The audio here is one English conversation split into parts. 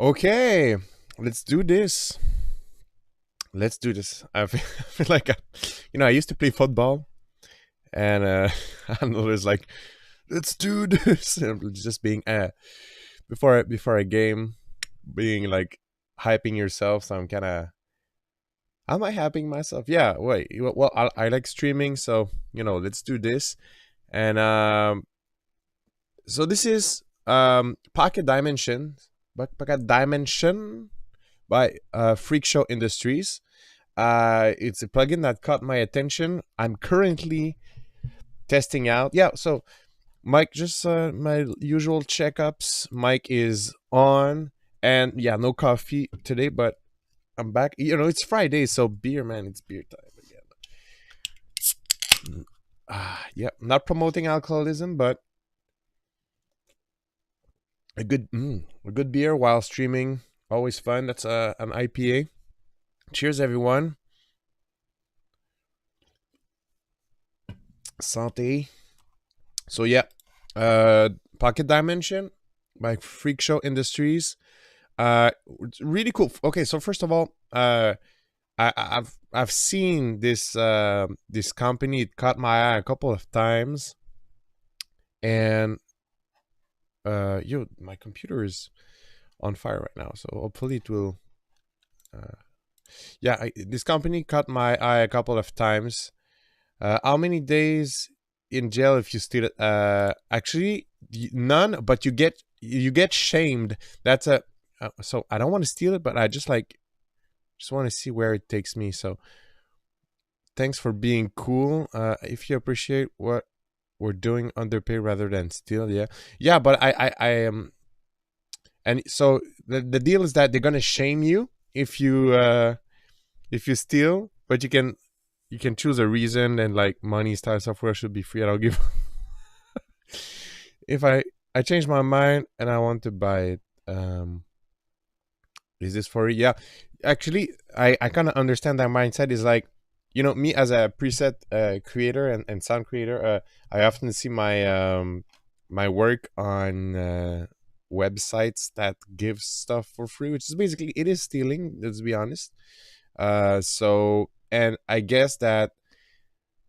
Okay, let's do this. Let's do this. I feel, I feel like I used to play football, and I'm always like, let's do this. And just being before a game, being like hyping yourself. So I'm kind of, am I hyping myself? Yeah. Wait. Well, I like streaming, so let's do this. And so this is Pocket Dimension, Pocket Dimension by Freakshow Industries. It's a plugin that caught my attention. I'm currently testing out. Yeah, so Mike, just my usual checkups. Mike is on, and yeah, no coffee today, but I'm back. It's Friday, so beer, man. It's beer time again. Yeah, not promoting alcoholism, but a good beer while streaming, always fun. That's an IPA. Cheers, everyone. Santé. So yeah, Pocket Dimension by Freakshow Industries. It's really cool. Okay, so first of all, I've seen this company. It caught my eye a couple of times, and my computer is on fire right now. So hopefully it will. This company caught my eye a couple of times. How many days in jail if you steal it? Actually, none. But you get shamed. That's a. So I don't want to steal it, but I just want to see where it takes me. So thanks for being cool. If you appreciate what we're doing, underpay rather than steal. Yeah. But I am. And so the deal is that they're gonna shame you if you steal, but you can choose a reason, and like money style software should be free. I don't give. If I change my mind and I want to buy it, is this for it? Yeah, actually, I kind of understand that mindset. Is like, me as a preset creator and sound creator. I often see my work on websites that give stuff for free, which is basically, it is stealing. Let's be honest. And I guess that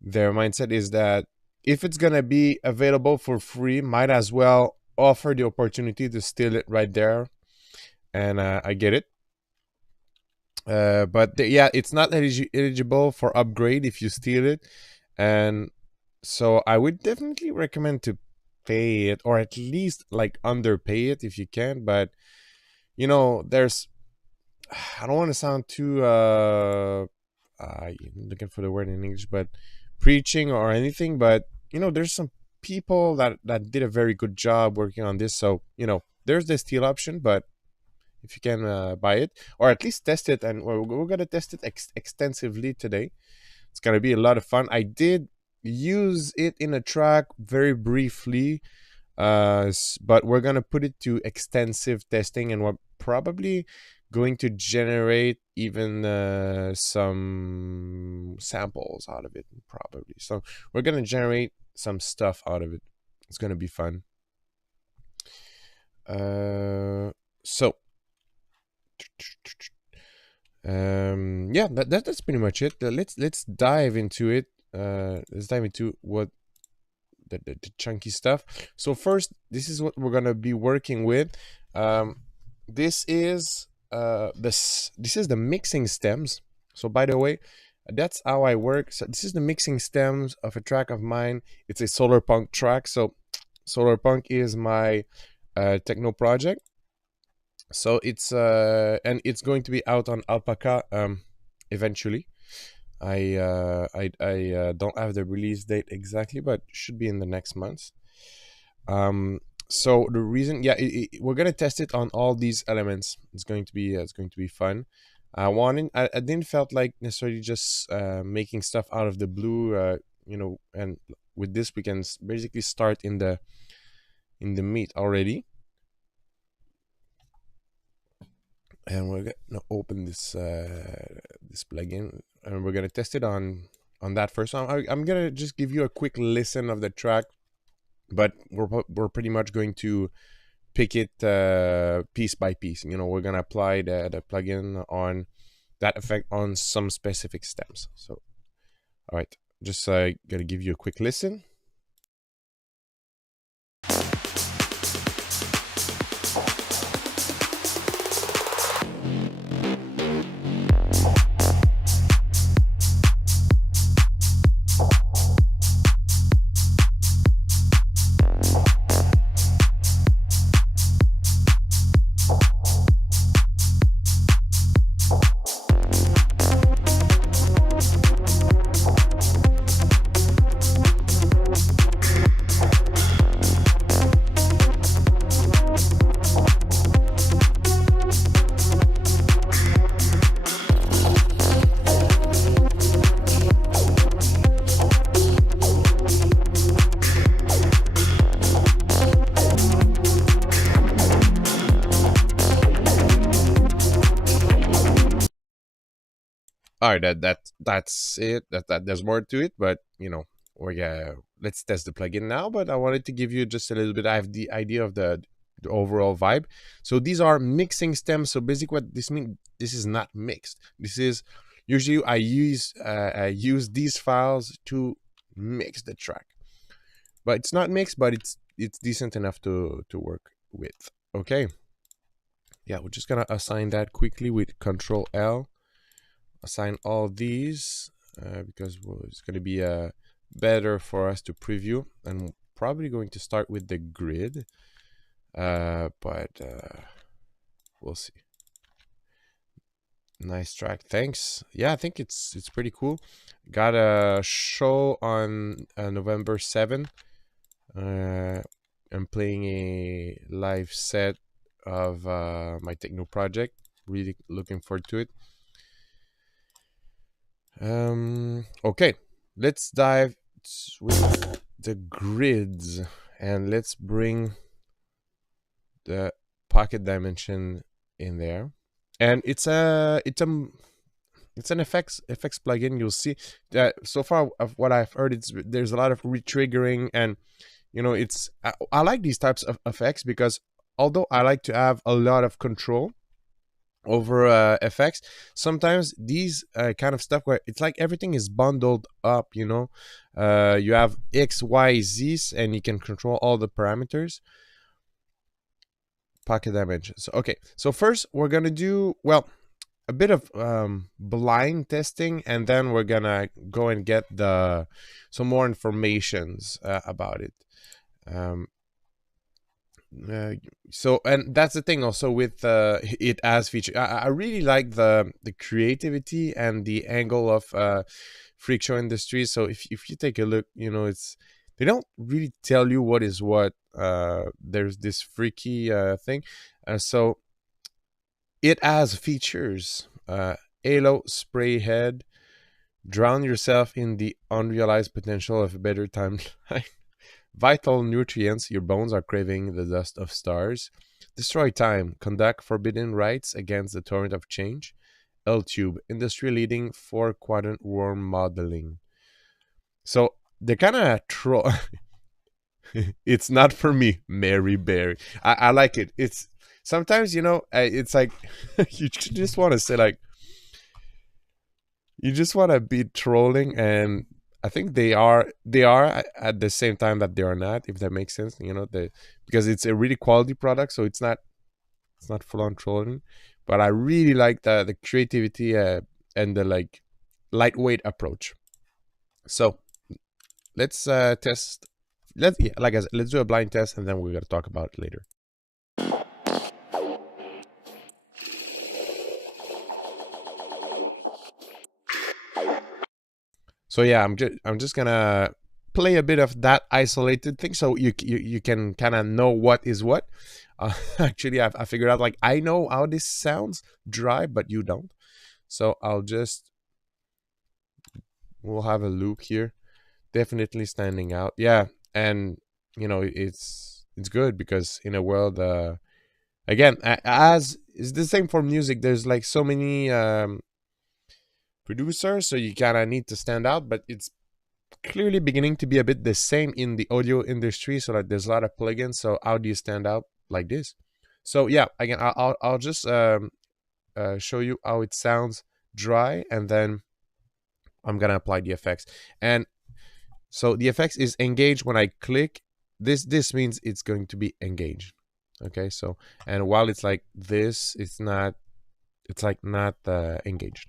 their mindset is that if it's gonna be available for free, might as well offer the opportunity to steal it right there. And I get it. But yeah, it's not eligible for upgrade if you steal it. And so I would definitely recommend to pay it, or at least like underpay it if you can. But there's I don't want to sound too looking for the word in English, but preaching or anything. But there's some people that did a very good job working on this. So there's the steal option, but if you can buy it, or at least test it, and we're gonna test it extensively today. It's gonna be a lot of fun. I did use it in a track very briefly, but we're gonna put it to extensive testing, and we're probably going to generate even some samples out of it, probably. So we're gonna generate some stuff out of it. It's gonna be fun. So yeah, that's pretty much it. Let's dive into it. Let's dive into what the chunky stuff. So first, this is what we're gonna be working with. This is the mixing stems. So by the way, that's how I work. So this is the mixing stems of a track of mine. It's a solar punk track. So solar punk is my techno project. So it's going to be out on Alpaca eventually. I don't have the release date exactly, but should be in the next months. So the reason, we're gonna test it on all these elements. It's going to be fun. I didn't felt like necessarily just making stuff out of the blue. And with this we can basically start in the meat already. And we're gonna open this plugin, and we're gonna test it on that first. So I'm gonna just give you a quick listen of the track, but we're pretty much going to pick it piece by piece. You know, we're gonna apply the plugin on that effect on some specific stems. So, all right, just gonna give you a quick listen. All right, that's it. That there's more to it, but you know, let's test the plugin now. But I wanted to give you just a little bit. I have the idea of the overall vibe. So these are mixing stems. So basically, what this means, this is not mixed. This is usually I use these files to mix the track, but it's not mixed, but it's decent enough to work with. Okay, yeah, we're just gonna assign that quickly with Control L. Assign all these because it's going to be better for us to preview. I'm probably going to start with the grid, but we'll see. Nice track, thanks. Yeah, I think it's pretty cool. Got a show on November 7th. I'm playing a live set of my techno project. Really looking forward to it. Okay, let's dive with the grids and let's bring the pocket dimension in there. And it's an effects plugin. You'll see that so far of what I've heard, there's a lot of retriggering, and you know, I like these types of effects because although I like to have a lot of control over effects, sometimes these kind of stuff where it's like everything is bundled up, you know, you have X, Y, Z's and you can control all the parameters. Pocket dimensions. Okay, so first we're gonna do, well, a bit of blind testing, and then we're gonna go and get some more informations about it. So, and that's the thing also with it as feature. I really like the creativity and the angle of Freakshow Industries. So if you take a look, you know, they don't really tell you what is what. There's this freaky thing. So it has features. Halo, spray head, drown yourself in the unrealized potential of a better timeline. Vital nutrients, your bones are craving the dust of stars. Destroy time, conduct forbidden rites against the torrent of change. L-Tube, industry-leading 4-quadrant worm modeling. So they're kind of troll. It's not for me, Mary Berry. I like it. It's sometimes, you know, it's like you just want to say, like, you just want to be trolling, and I think they are at the same time that they are not, if that makes sense, you know, because it's a really quality product, so it's not full on trolling, but I really like the creativity and the like lightweight approach. So let's test. Like I said, let's do a blind test, and then we're gonna talk about it later. So yeah, I'm just gonna play a bit of that isolated thing, so you can kind of know what is what. Actually, I figured out, like, I know how this sounds dry, but you don't. So we'll have a loop here. Definitely standing out. Yeah, and you know, it's good because in a world, again, as it's the same for music. There's like so many producers, so you kind of need to stand out, but it's clearly beginning to be a bit the same in the audio industry, so that there's a lot of plugins. So how do you stand out? like this. So yeah, again, I'll just show you how it sounds dry, and then I'm gonna apply the effects. And so the effects is engaged when I click. This means it's going to be engaged. Okay, so and while it's like this, it's not. It's like not engaged.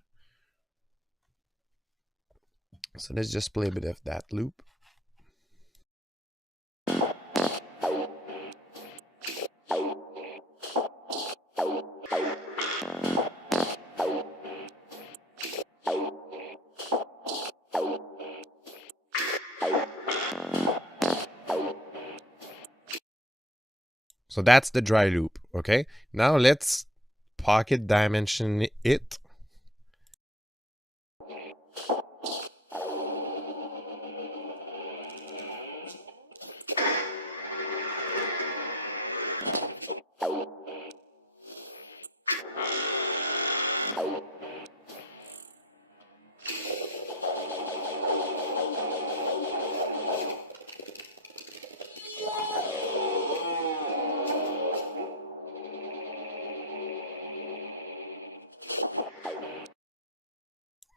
So let's just play a bit of that loop. So that's the dry loop, okay? Now let's pocket dimension it.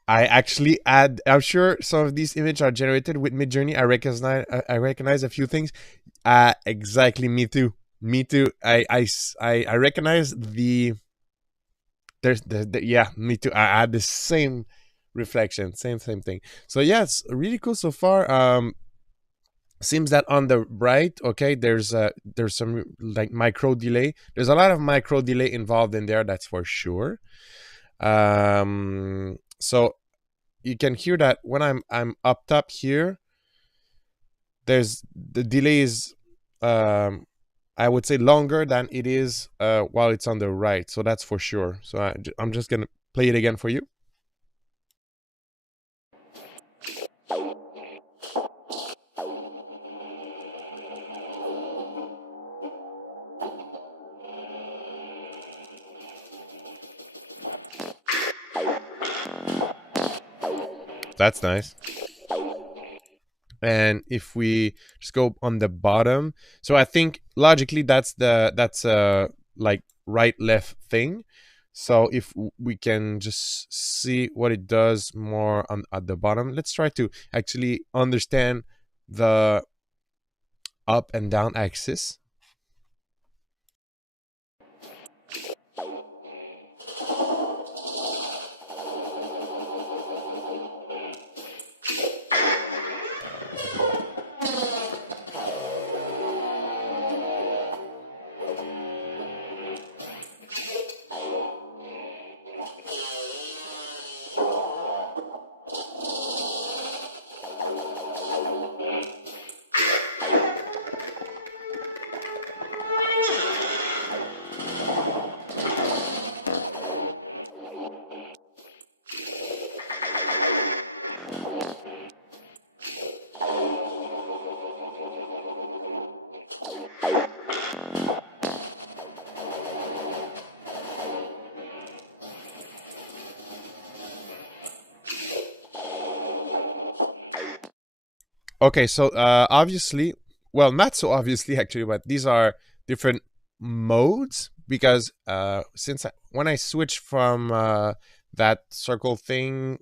I actually add. I'm sure some of these images are generated with Midjourney. I recognize a few things. Exactly. Me too. Me too. I recognize the. There's the yeah. Me too. I add the same reflection. Same thing. So yeah, it's really cool so far. Seems that on the right, okay, there's some like micro delay. There's a lot of micro delay involved in there. That's for sure. So you can hear that when I'm up top here, there's the delay is I would say longer than it is while it's on the right. So that's for sure. So I'm just gonna play it again for you. That's nice. And if we just go on the bottom, so I think logically that's like right left thing. So if we can just see what it does more on at the bottom, let's try to actually understand the up and down axis. Okay, so obviously, well, not so obviously actually, but these are different modes because when I switch from that circle thing,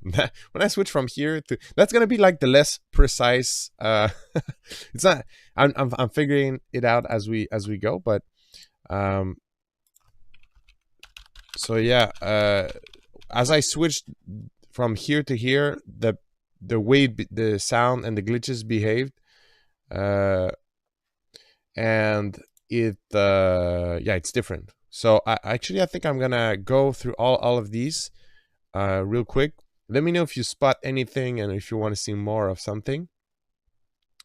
when I switch from here to, that's gonna be like the less precise. It's not. I'm figuring it out as we go, but so yeah, as I switched from here to here, the way the sound and the glitches behaved, and it yeah, it's different. So I think I'm gonna go through all of these real quick. Let me know if you spot anything and if you want to see more of something.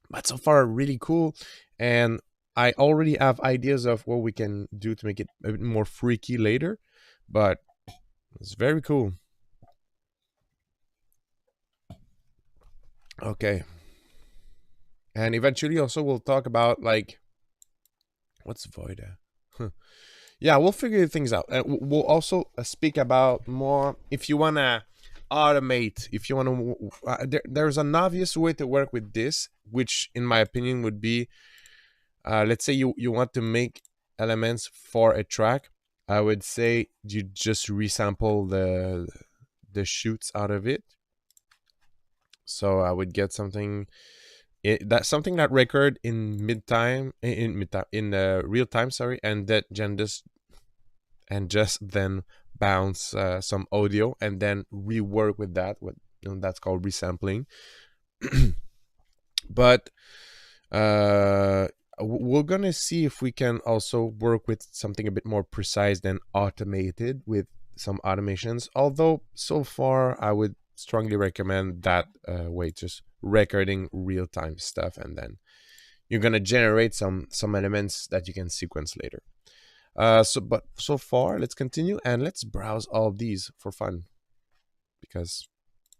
But so far, really cool, and I already have ideas of what we can do to make it a bit more freaky later, but it's very cool. Okay. And eventually also we'll talk about like, what's voida? Yeah, we'll figure things out. And we'll also speak about more if you want to automate, if you want to, there's an obvious way to work with this, which in my opinion would be let's say you want to make elements for a track. I would say you just resample the shoots out of it. So I would get something that record in real time, sorry, and that just then bounce some audio and then rework with that. That's called resampling. But we're gonna see if we can also work with something a bit more precise than automated with some automations. Although so far I would strongly recommend that way, just recording real-time stuff, and then you're gonna generate some elements that you can sequence later. But so far, let's continue and let's browse all of these for fun, because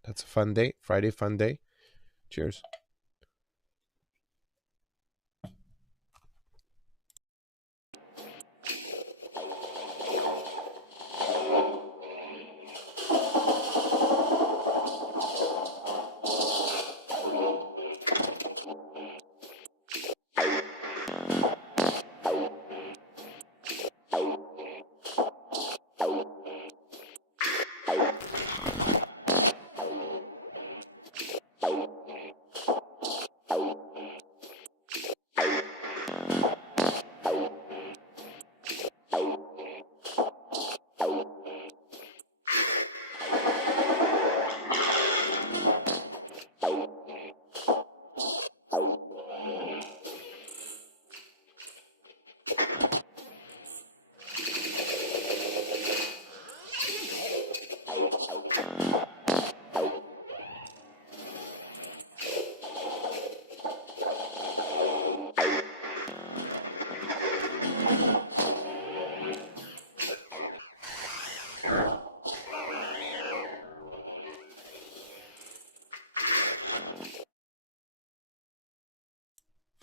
that's a fun day, Friday fun day. Cheers.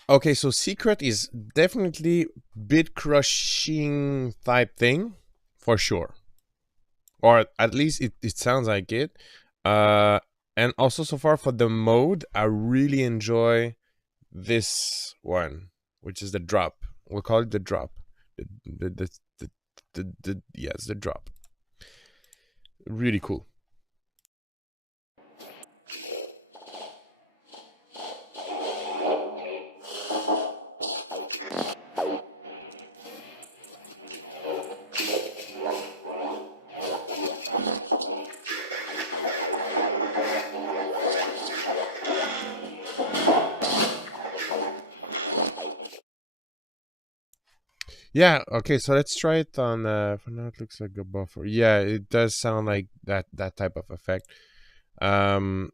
Okay, so secret is definitely bit crushing type thing for sure, or at least it sounds like it. And also so far for the mode, I really enjoy this one, which is the drop. We'll call it the drop. Yes, the drop. Really cool. Yeah, okay, so let's try it on for now it looks like a buffer. Yeah, it does sound like that type of effect. Lots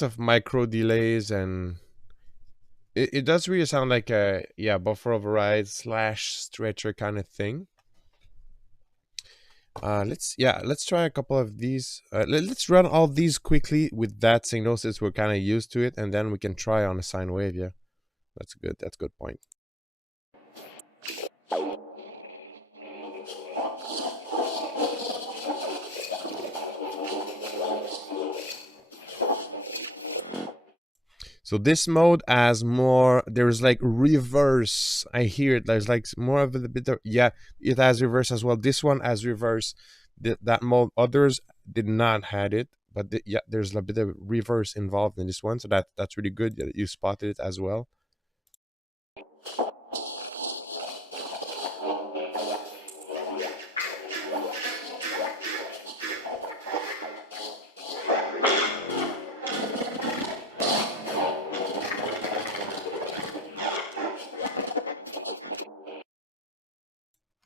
of micro delays, and it does really sound like a buffer override / stretcher kind of thing. Let's try a couple of these. Let's run all these quickly with that signal since we're kind of used to it, and then we can try on a sine wave. Yeah, that's good. That's a good point. So this mode has more, there's like reverse. I hear it. There's like more of a bit of, yeah, it has reverse as well. This one has reverse. That mode, others did not had it, but yeah, there's a bit of reverse involved in this one. So that's really good that you spotted it as well.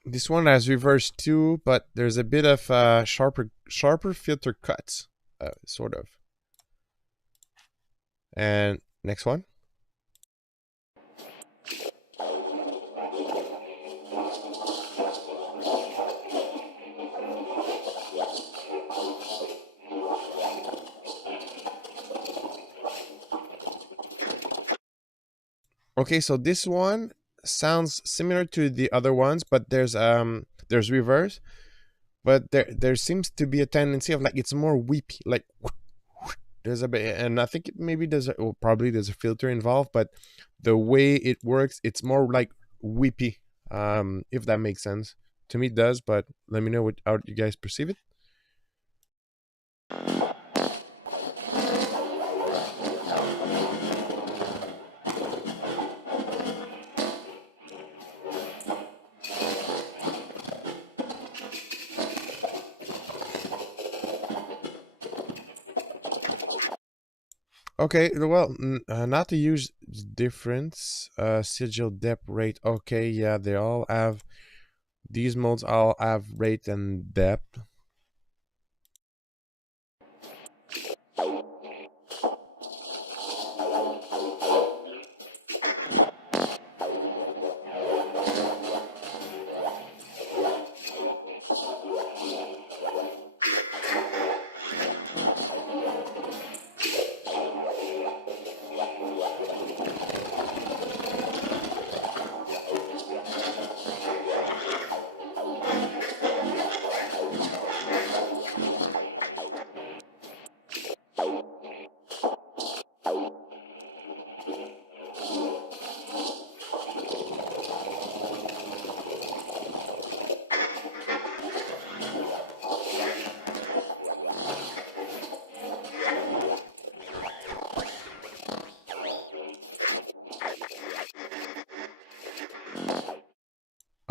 This one has reverse too, but there's a bit of sharper filter cuts, sort of. And next one. Okay, so this one sounds similar to the other ones, but there's reverse, but there seems to be a tendency of like it's more weepy, like there's a bit, and I think maybe probably there's a filter involved, but the way it works, it's more like whippy, if that makes sense. To me it does, but let me know how you guys perceive it. Okay, well, not a huge difference. Sigil depth rate. Okay, yeah, they all have, these modes all have rate and depth.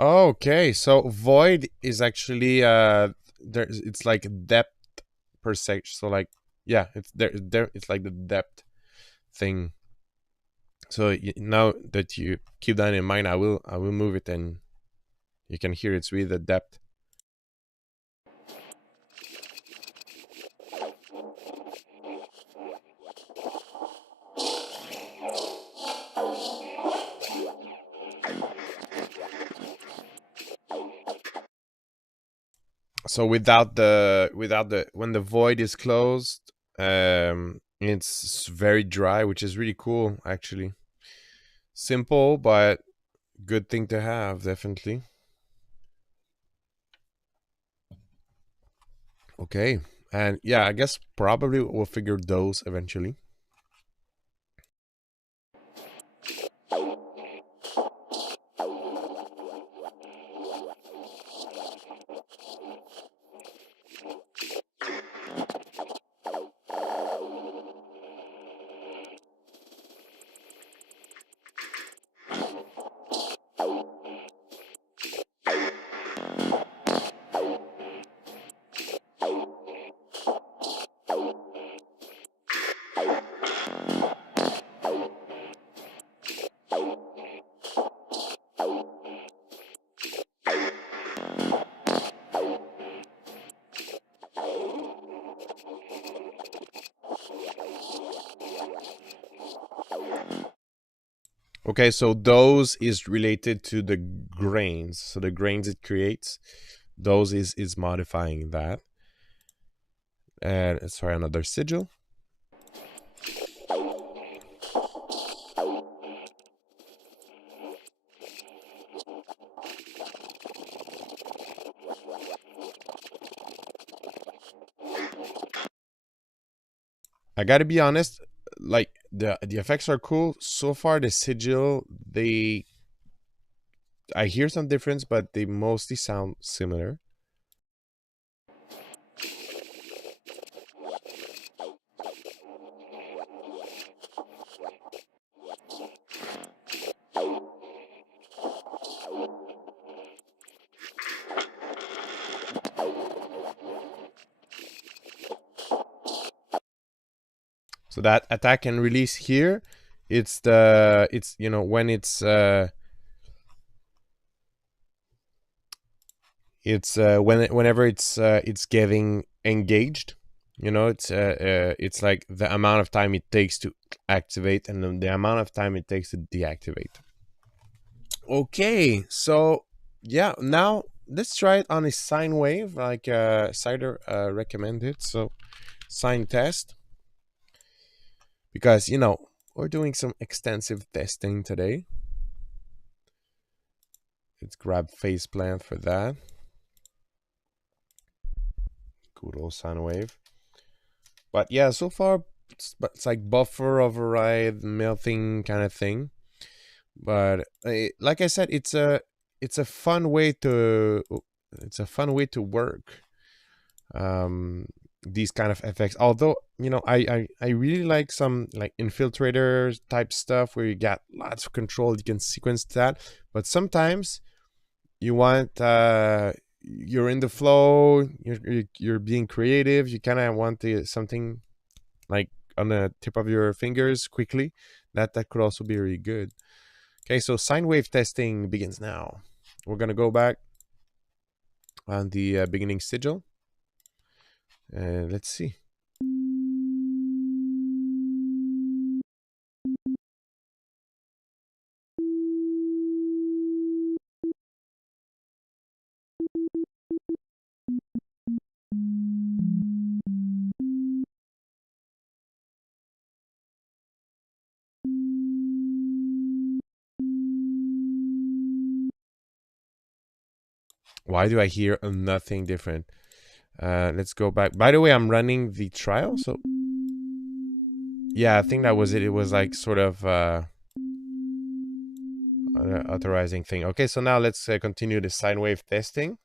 Okay, so void is actually there's, it's like depth per section. So like, yeah, it's there it's like the depth thing. So now that you keep that in mind, I will move it, and you can hear it's really the depth. So without the when the void is closed, it's very dry, which is really cool actually. Simple, but good thing to have, definitely. Okay, and yeah, I guess probably we'll figure those eventually. Okay, so those is related to the grains. So the grains it creates, those is modifying that. And sorry, another sigil. I gotta be honest, like the effects are cool. So far the sigil, I hear some difference, but they mostly sound similar. So that attack and release here, it's you know, when it's whenever it's getting engaged, you know, it's like the amount of time it takes to activate and then the amount of time it takes to deactivate. Okay, so yeah, now let's try it on a sine wave, like Cider recommended. So sine test, because you know we're doing some extensive testing today. Let's grab faceplant for that. Good old sine wave. But yeah, so far it's like buffer override melting kind of thing. But like I said, it's a fun way to work these kind of effects. Although I really like some like infiltrator type stuff where you got lots of control, you can sequence that. But sometimes you want you're in the flow, you're being creative, you kind of want something like on the tip of your fingers quickly. That could also be really good. Okay, so sine wave testing begins now. We're gonna go back on the beginning sigil. Let's see. Why do I hear nothing different? Let's go back. By the way, I'm running the trial, so yeah, I think that was it. It was like sort of authorizing thing. Okay, so now let's continue the sine wave testing.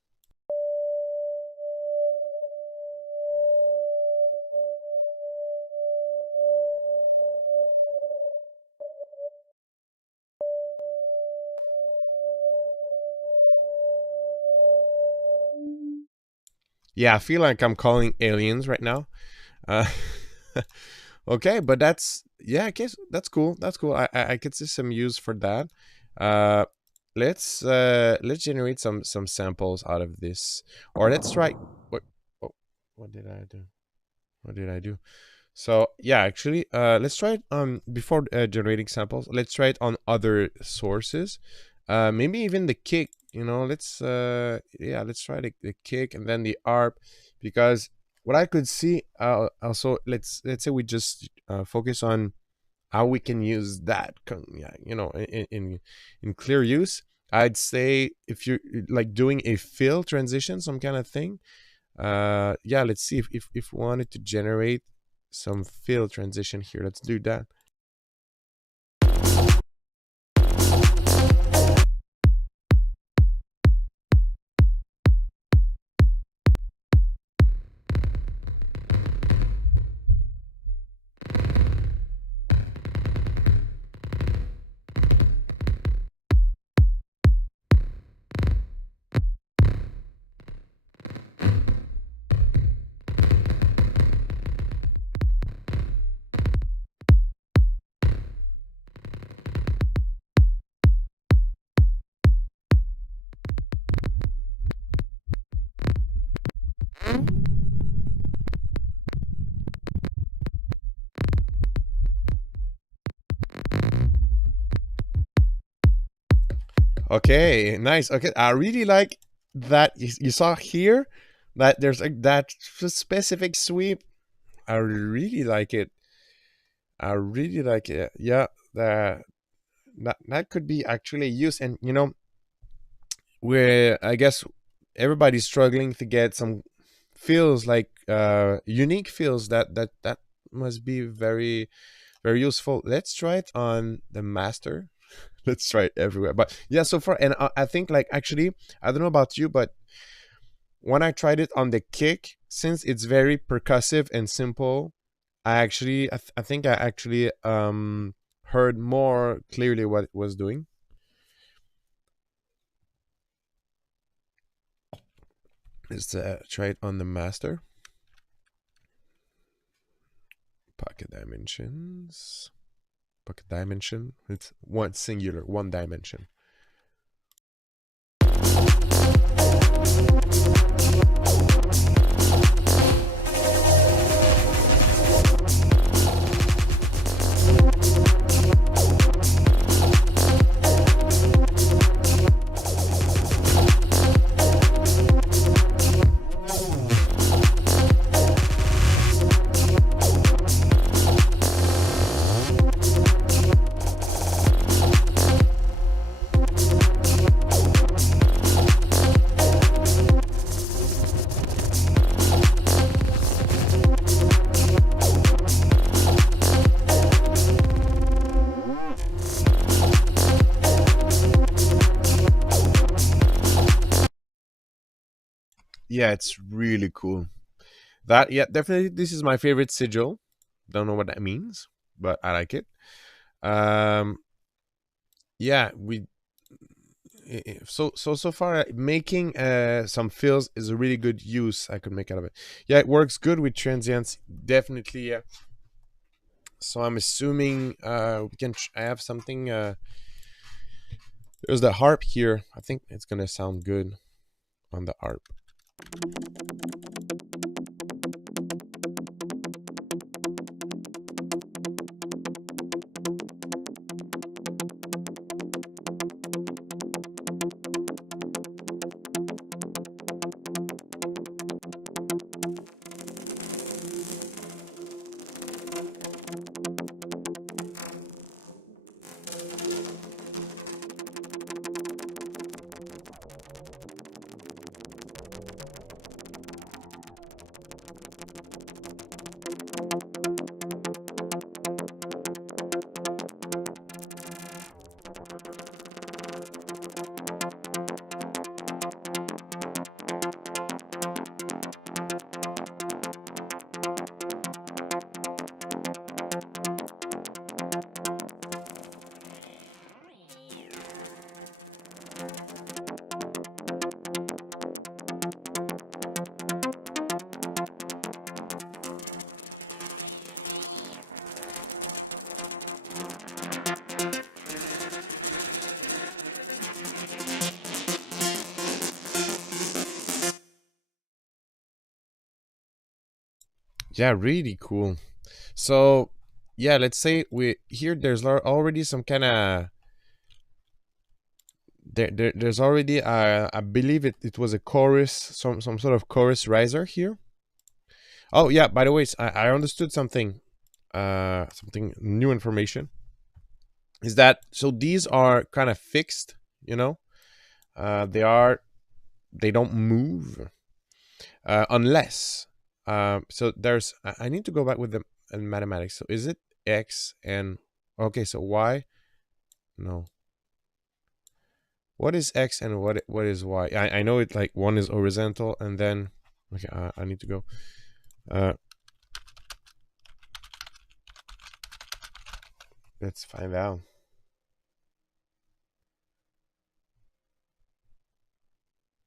Yeah, I feel like I'm calling aliens right now. Uh, okay, but I guess that's cool. That's cool. I could see some use for that. Uh, let's generate some samples out of this, or let's try. What? Oh, what did I do? What did I do? So yeah, actually, let's try it before generating samples. Let's try it on other sources. Maybe even the kick. Let's let's try the kick and then the ARP, because what I could see also, let's say we just focus on how we can use that in clear use. I'd say if you're like doing a fill transition, some kind of thing, yeah, let's see if we wanted to generate some fill transition here. Let's do that. Okay, nice. Okay, I really like that you saw here that there's like that specific sweep. I really like it. I really like it. Yeah, that could be actually used. And where I guess everybody's struggling to get some feels like unique feels that must be very very useful. Let's try it on the master. Let's try it everywhere. But yeah, so far, and I think like actually, I don't know about you, but when I tried it on the kick, since it's very percussive and simple, I think I actually heard more clearly what it was doing. Let's try it on the master. Pocket dimensions. Pocket dimension. It's one singular, one dimension. Yeah, it's really cool. That, yeah, definitely this is my favorite sigil. Don't know what that means, but I like it. Um, yeah, so far making some fills is a really good use I could make out of it. Yeah, it works good with transients, definitely. Yeah. So I'm assuming we can. I have something. There's the harp here. I think it's gonna sound good on the harp. Yeah, really cool. So yeah, let's say we here. There's already some kind of there's already I believe it was a chorus, some sort of chorus riser here. Oh yeah, by the way, I understood something, something new information is that so these are kind of fixed, you know. They are, they don't move unless so there's I need to go back with the mathematics. So is it x and okay, so y, no, what is x and what is y? I know it, like one is horizontal and then okay, I need to go uh let's find out.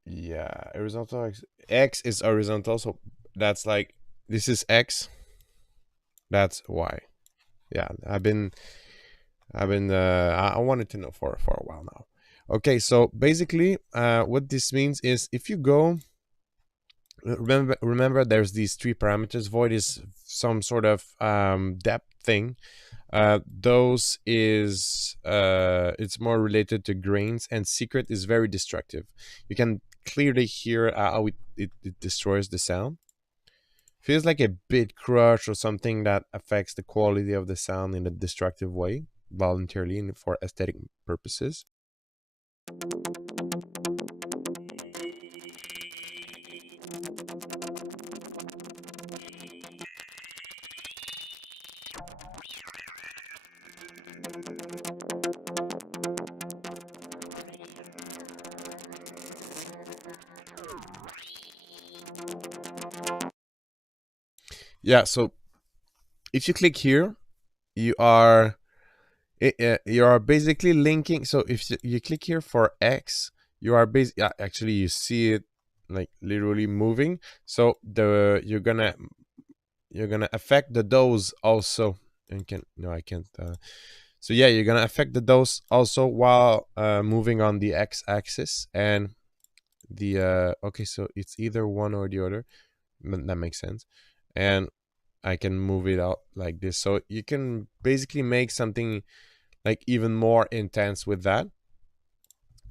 Yeah, horizontal x is horizontal, so that's like this is x, that's y. Yeah, I wanted to know for a while now. Okay, so basically what this means is if you go, remember there's these three parameters. Void is some sort of depth thing. Those is it's more related to grains, and secret is very destructive. You can clearly hear how it destroys the sound. Feels like a bit crush or something that affects the quality of the sound in a destructive way, voluntarily and for aesthetic purposes. Yeah, so if you click here, you are you are basically linking. So if you click here for X, you are basically, actually you see it like literally moving. So the you're gonna affect the dose also, and can no I can't. So yeah, you're gonna affect the dose also while moving on the X axis and the okay, so it's either one or the other. That makes sense. And I can move it out like this, so you can basically make something like even more intense with that.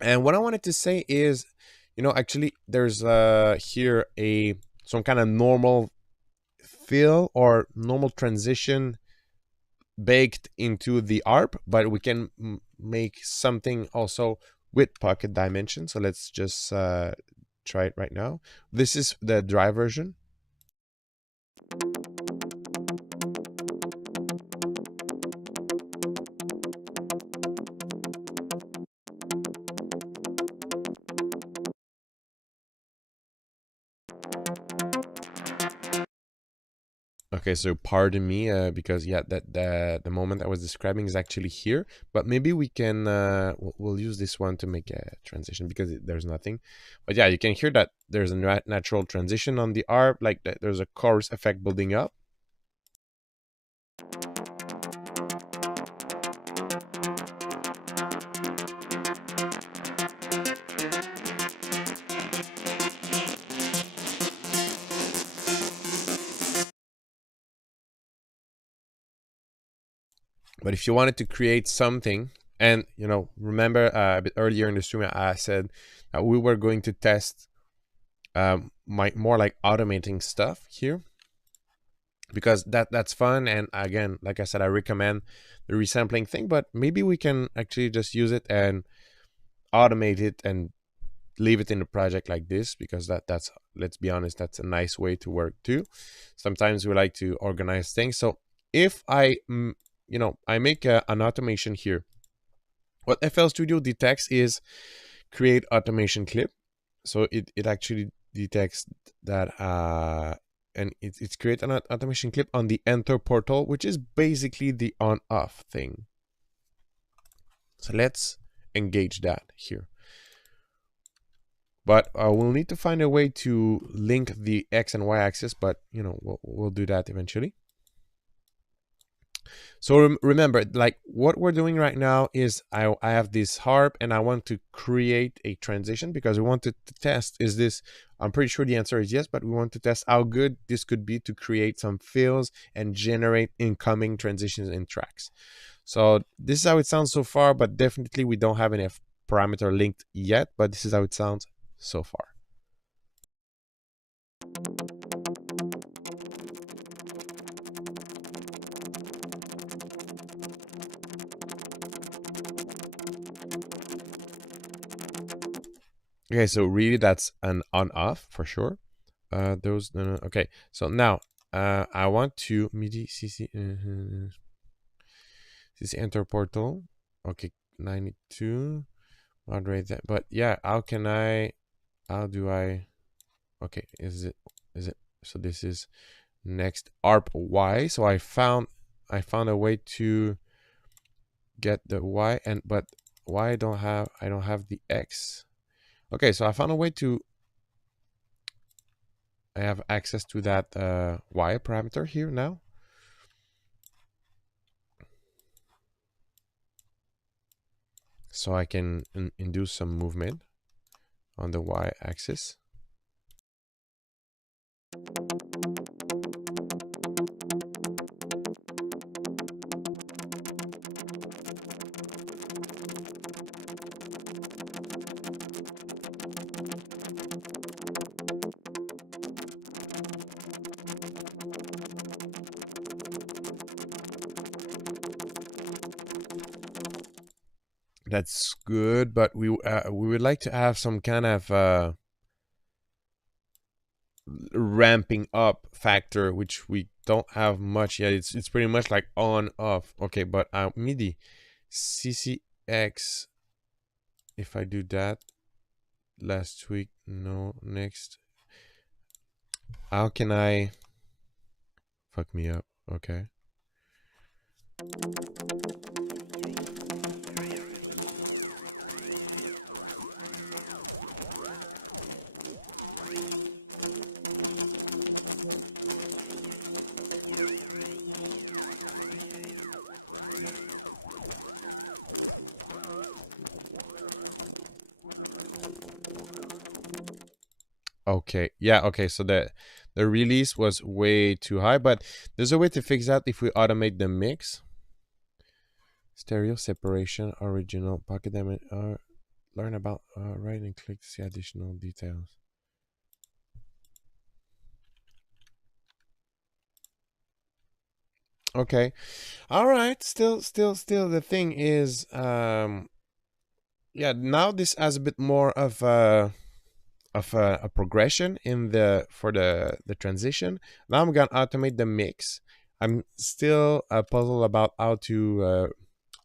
And what I wanted to say is, you know, actually there's here a some kind of normal fill or normal transition baked into the ARP, but we can make something also with pocket dimension. So let's just try it right now. This is the dry version. Okay, so pardon me, because yeah, that the moment I was describing is actually here, but maybe we can we'll use this one to make a transition because there's nothing. But yeah, you can hear that there's a natural transition on the arp, like there's a chorus effect building up. But if you wanted to create something, and you know, remember a bit earlier in the stream, I said that we were going to test more like automating stuff here because that's fun. And again, like I said, I recommend the resampling thing, but maybe we can actually just use it and automate it and leave it in the project like this, because that's, let's be honest, that's a nice way to work too. Sometimes we like to organize things. So if I you know, I make an automation here, what FL Studio detects is create automation clip. So it actually detects that and it's create an automation clip on the enter portal, which is basically the on off thing. So let's engage that here. But we'll need to find a way to link the X and Y axis, but you know, we'll do that eventually. So remember, like what we're doing right now is I have this harp and I want to create a transition because we wanted to test, is this, I'm pretty sure the answer is yes, but we want to test how good this could be to create some fills and generate incoming transitions in tracks. So this is how it sounds so far, but definitely we don't have any parameter linked yet, but this is how it sounds so far. Okay, so really that's an on off for sure. Those no, okay. So now I want to MIDI CC CC enter portal. Okay, 92 moderate that. But yeah, how do I? Okay, is it so this is next ARP Y. So I found a way to get the Y, and but Y I don't have the X. Okay, so I found a way to, I have access to that Y parameter here now. So I can induce some movement on the Y axis. That's good, but we would like to have some kind of ramping up factor, which we don't have much yet. It's pretty much like on off. Okay, but MIDI CCX. If I do that last week, no, next. How can I fuck me up? Okay. Okay, yeah, okay, so the release was way too high, but there's a way to fix that if we automate the mix. Stereo separation, original, pocket damage, learn about, right and click to see additional details. Okay, all right, still the thing is, yeah, now this has a bit more of a progression in for the transition. Now I'm gonna automate the mix. I'm still puzzled about how to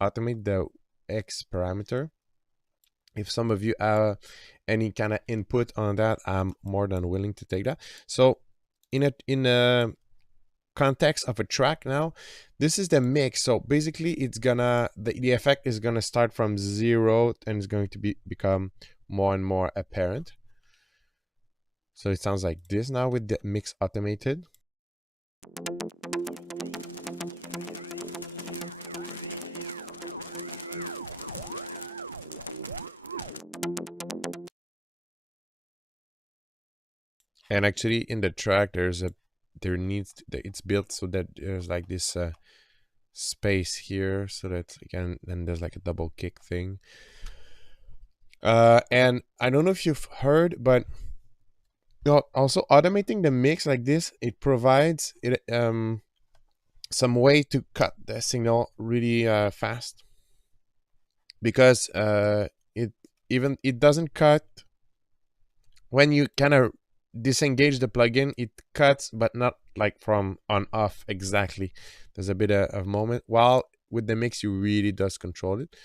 automate the X parameter. If some of you have any kind of input on that, I'm more than willing to take that. So in a context of a track now. This is the mix. So basically it's gonna, the effect is gonna start from 0 and it's going to become more and more apparent. So it sounds like this now with the mix automated. And actually in the track it's built so that there's like this space here, so that again, then there's like a double kick thing. And I don't know if you've heard, but also automating the mix like this, it provides some way to cut the signal really fast, because it doesn't cut when you kind of disengage the plugin. It cuts, but not like from on off exactly. There's a bit of moment, while with the mix you really does control it.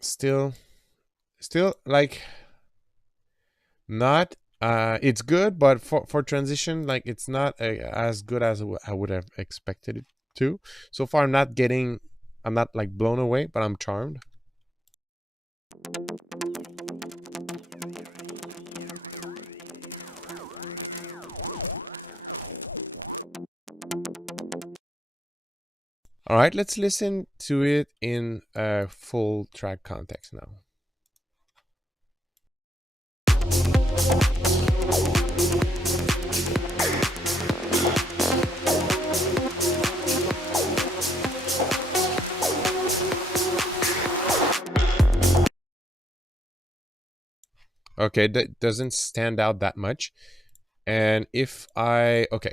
Still like not it's good, but for transition, like it's not as good as I would have expected it to. So far I'm not like blown away, but I'm charmed. All right, let's listen to it in a full track context now. Okay, that doesn't stand out that much. And if I okay,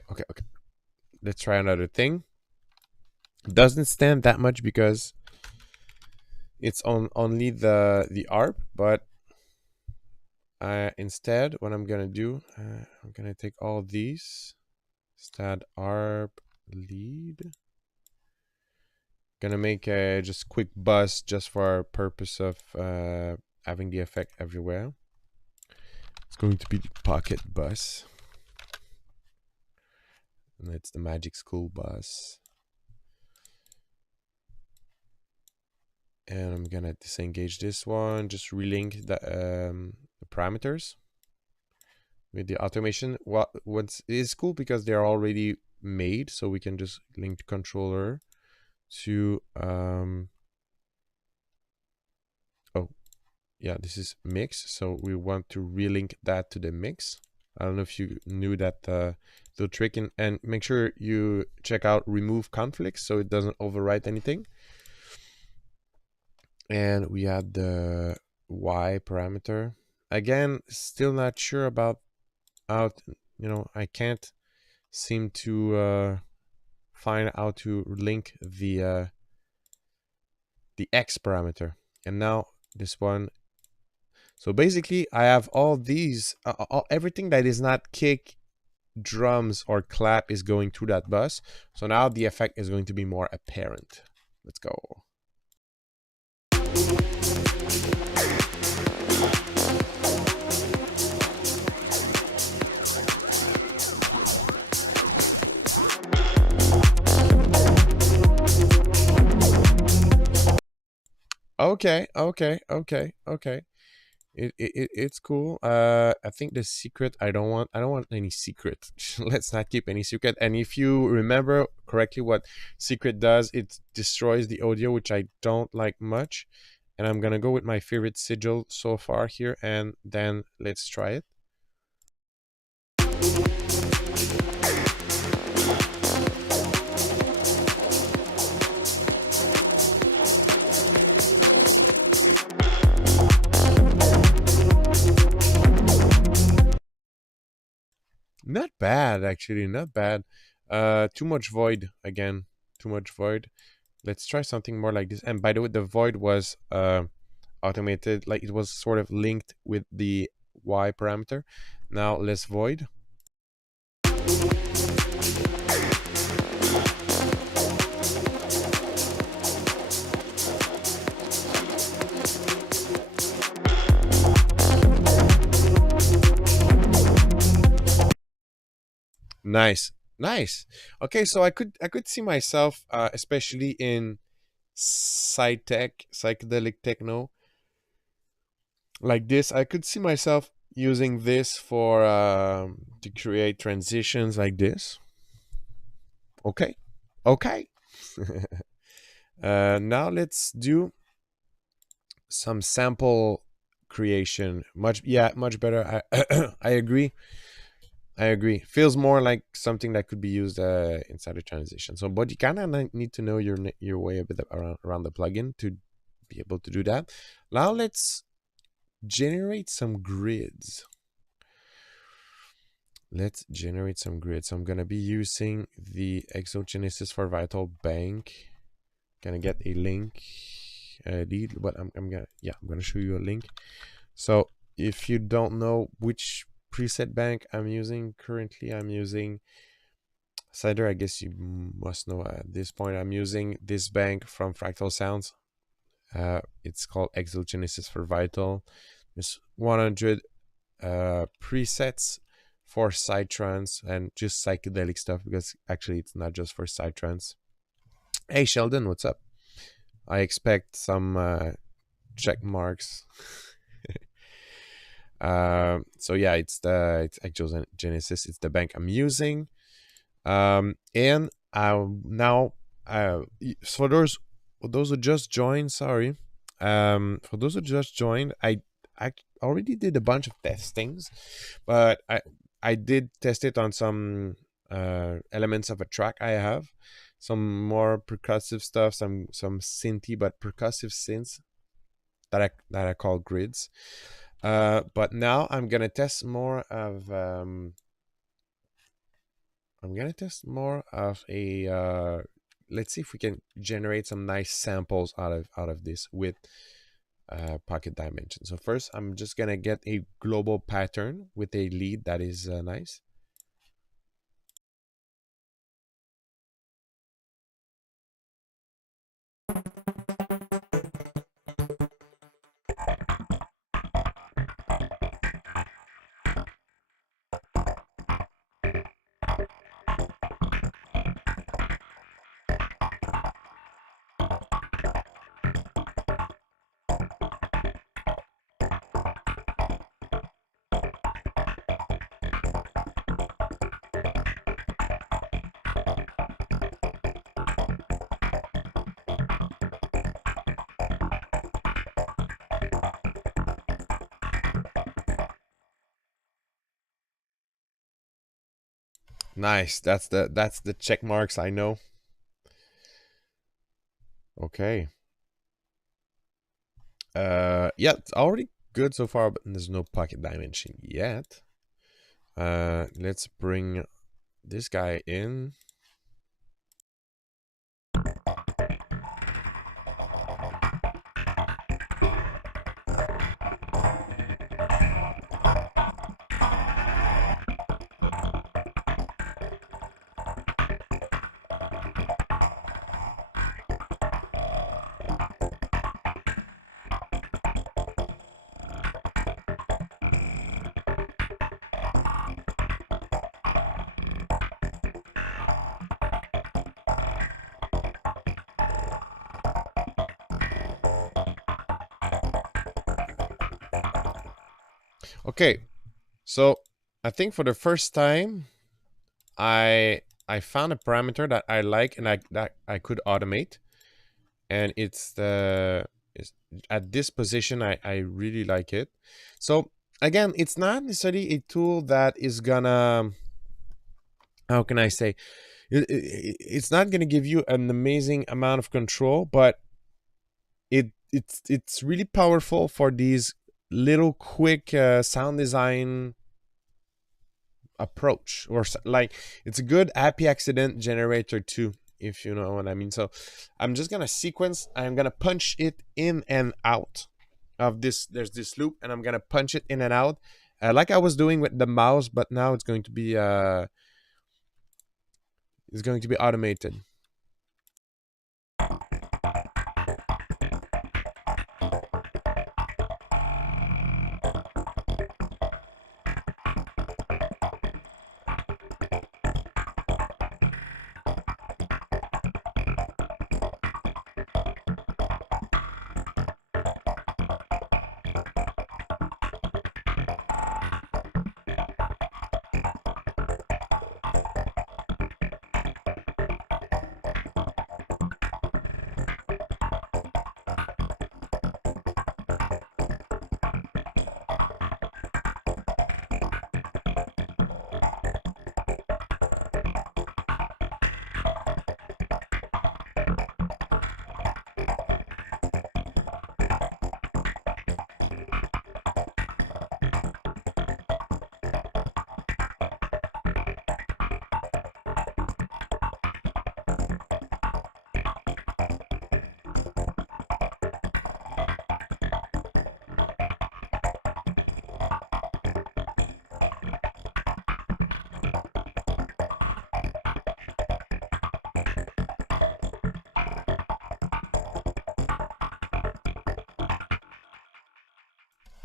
let's try another thing. Doesn't stand that much because it's on only the ARP, but instead what I'm gonna do, I'm gonna take all these, stat ARP lead, gonna make a just quick bus just for purpose of having the effect everywhere. It's going to be the pocket bus, and it's the Magic School bus. And I'm gonna disengage this one, just relink the parameters with the automation. What is cool, because they're already made, so we can just link the controller to oh yeah, this is mix, so we want to relink that to the mix. I don't know if you knew that little trick, and make sure you check out remove conflicts so it doesn't overwrite anything. And we add the Y parameter. Again, still not sure about how, I can't seem to find how to link the X parameter. And now this one. So basically I have all these, everything that is not kick, drums, or clap is going through that bus. So now the effect is going to be more apparent. Let's go. Okay. It's cool. I think the secret, I don't want any secret. Let's not keep any secret. And if you remember correctly what secret does, it destroys the audio, which I don't like much. And I'm gonna go with my favorite sigil so far here, and then let's try it. Not bad, actually, not bad. Too much void again. Too much void. Let's try something more like this. And by the way, the void was automated, like it was sort of linked with the Y parameter. Now less void. Nice, nice. Okay, so I could see myself, especially in psychedelic techno like this. I could see myself using this for to create transitions like this. Okay, okay. Now let's do some sample creation. Much better. I agree. I agree. Feels more like something that could be used inside a transition. So, but you kind of need to know your way a bit around the plugin to be able to do that. Now let's generate some grids. Let's generate some grids. So I'm gonna be using the exogenesis for Vital Bank. Gonna get a link, lead, but I'm gonna show you a link. So if you don't know which preset bank I'm using currently, I'm using Cider. I guess you must know at this point. I'm using this bank from Fractal Sounds. It's called Exogenesis for Vital. There's 100 presets for psytrance and just psychedelic stuff, because actually it's not just for psytrance. Hey Sheldon, what's up? I expect some check marks. So yeah, it's Exogenesis. It's the bank I'm using. And now for those who just joined, sorry. For those who just joined, I already did a bunch of testings, but I did test it on some elements of a track I have, some more percussive stuff, some synthy but percussive synths that I call grids. But now I'm gonna test more of a let's see if we can generate some nice samples out of this with pocket dimension. So first I'm just gonna get a global pattern with a lead that is nice. Nice. That's the check marks I know. Okay. Yeah, it's already good so far, but there's no pocket dimension yet. Let's bring this guy in. Okay, so I think for the first time, I found a parameter that I like and that I could automate, and it's at this position. I really like it. So again, it's not necessarily a tool that is gonna, how can I say, it's not gonna give you an amazing amount of control, but it's really powerful for these little quick sound design approach, or like it's a good happy accident generator too, if you know what I mean. So I'm just gonna sequence. I'm gonna punch it in and out of this. There's this loop, and I'm gonna punch it in and out, like I was doing with the mouse, but now it's going to be automated.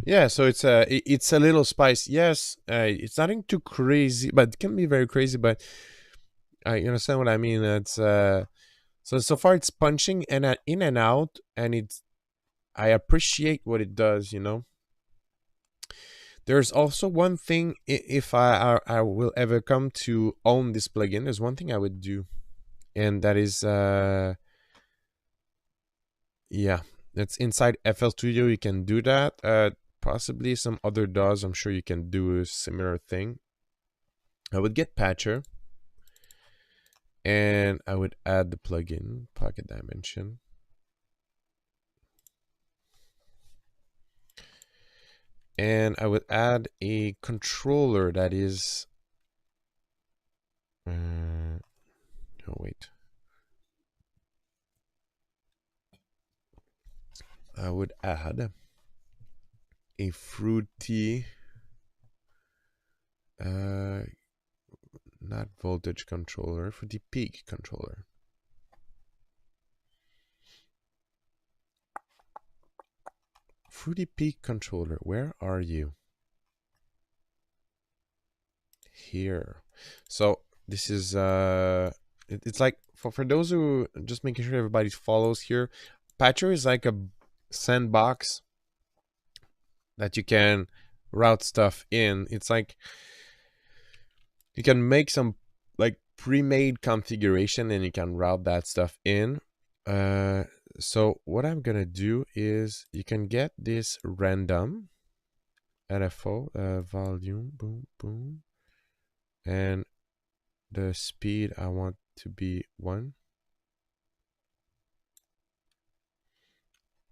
Yeah, so it's a little spice. Yes, it's nothing too crazy, but it can be very crazy. But you understand what I mean? It's so far it's punching and in and out, and it's I appreciate what it does. You know. There's also one thing if I will ever come to own this plugin. There's one thing I would do, and that is yeah, that's inside FL Studio. You can do that. Possibly some other DAWs. I'm sure you can do a similar thing. I would get Patcher, and I would add the plugin Pocket Dimension. And I would add a controller that is oh wait. I would add a fruity not voltage controller, for the peak controller. Fruity peak controller, where are you? Here. So this is it's like for those who just making sure everybody follows here. Patcher is like a sandbox that you can route stuff in. It's like you can make some like pre-made configuration and you can route that stuff in. So what I'm gonna do is you can get this random LFO volume, boom, boom, and the speed I want to be 1.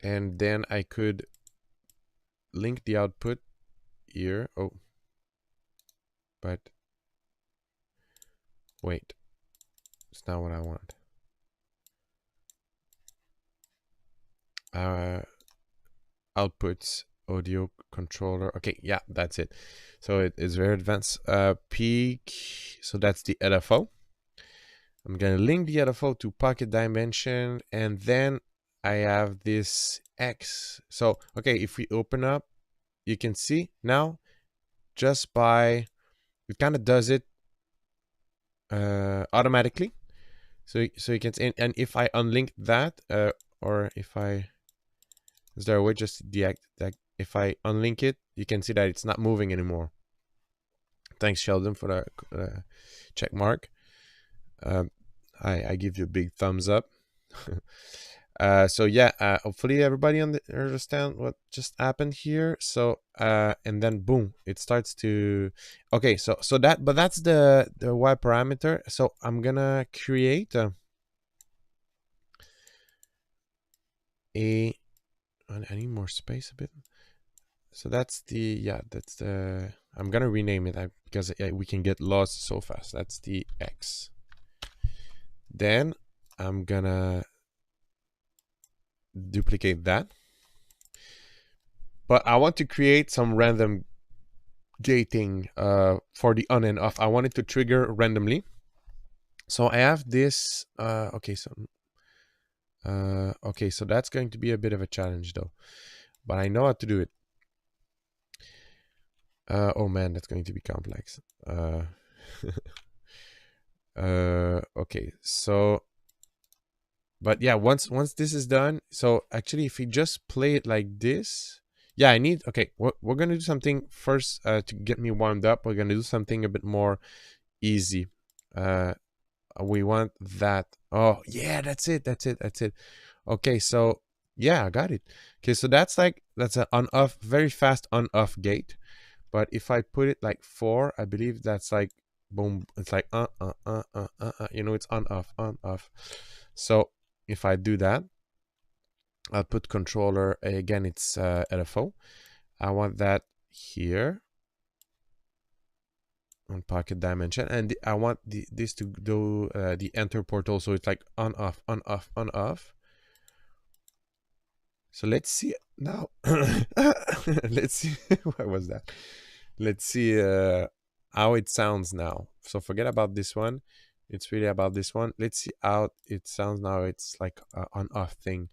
And then I could link the output here. Oh, but wait, it's not what I want. Outputs, audio controller. Okay, yeah, that's it. So it is very advanced. Peak. So that's the LFO. I'm gonna link the LFO to Pocket Dimension, and then I have this X. So okay, if we open up, you can see now just by it kind of does it automatically. So you can see, and if I unlink that, or if I is there a way just to deactivate? If I unlink it, you can see that it's not moving anymore. Thanks, Sheldon, for the check mark. I give you a big thumbs up. So yeah, hopefully everybody understand what just happened here. So and then boom, it starts to okay. So that's the Y parameter. So I'm gonna create I need more space a bit. So that's the yeah, that's the I'm gonna rename it because we can get lost so fast. That's the X. Then I'm gonna duplicate that, but I want to create some random gating for the on and off. I want it to trigger randomly. So I have this okay, so that's going to be a bit of a challenge though, but I know how to do it. Oh man, that's going to be complex. Okay, so but yeah, once this is done, so actually if we just play it like this, yeah, I need okay, we're gonna do something first to get me warmed up. We're gonna do something a bit more easy. We want that. Oh yeah, that's it. Okay, so yeah, I got it. Okay, so that's an on off, very fast on off gate. But if I put it like 4, I believe that's like boom, it's like you know, it's on off. So if I do that, I'll put controller again, it's LFO. I want that here on Pocket Dimension, and I want this to do the enter portal, so it's like on off. So let's see now. Let's see what was that. Let's see how it sounds now. So forget about this one. It's really about this one. Let's see how it sounds now. It's like on off thing.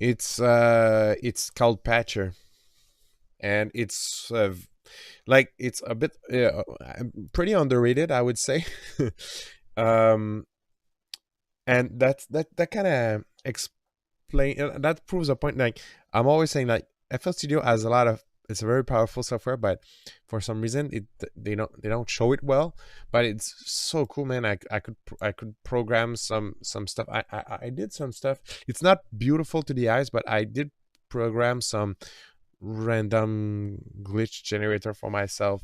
It's called Patcher, and it's like it's a bit pretty underrated, I would say. um, and that kind of explain that proves a point. Like I'm always saying, like FL Studio has a lot of it's a very powerful software, but for some reason they don't show it well. But it's so cool, man. I could program some stuff. I did some stuff. It's not beautiful to the eyes, but I did program some random glitch generator for myself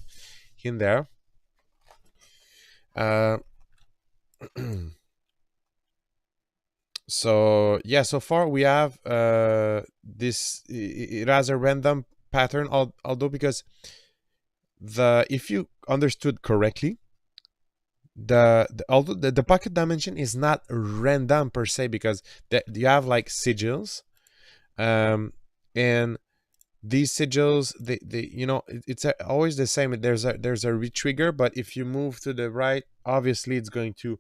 in there. Uh, so yeah, so far we have this. It has a random pattern, although because the if you understood correctly, although the pocket dimension is not random per se because you have like sigils, and these sigils they it's always the same. There's a retrigger, but if you move to the right, obviously it's going to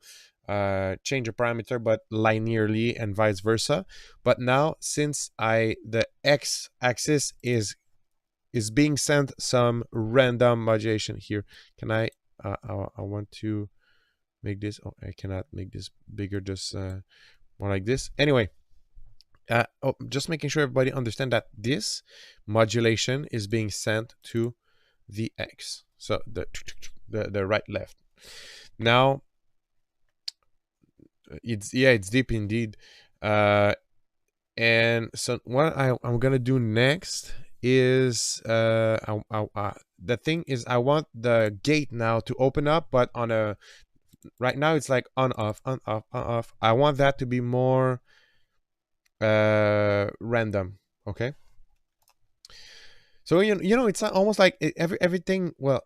change a parameter, but linearly and vice versa. But now since the x axis is being sent some random modulation here. Can I want to make this, oh, I cannot make this bigger, just more like this. Anyway, just making sure everybody understand that this modulation is being sent to the x, so the right left. Now it's deep indeed. And so what I'm gonna do next is the thing is I want the gate now to open up, but on a right now it's like on off on off on off. I want that to be more random. Okay, so it's not almost like everything, well,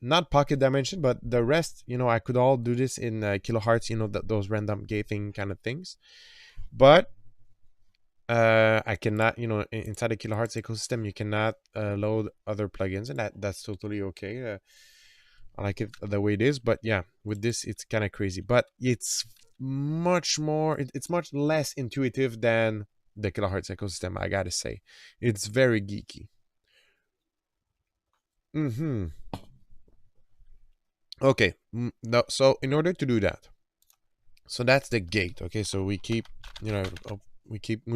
not pocket dimension, but the rest, I could all do this in kilohertz, those random gating kind of things. But I cannot, inside the kilohertz ecosystem you cannot load other plugins, and that's totally okay. I like it the way it is, but yeah, with this it's kind of crazy, but it's much more, it's much less intuitive than the kilohertz ecosystem, I gotta say. It's very geeky. Okay, no, so in order to do that, so that's the gate. Okay, so we keep, we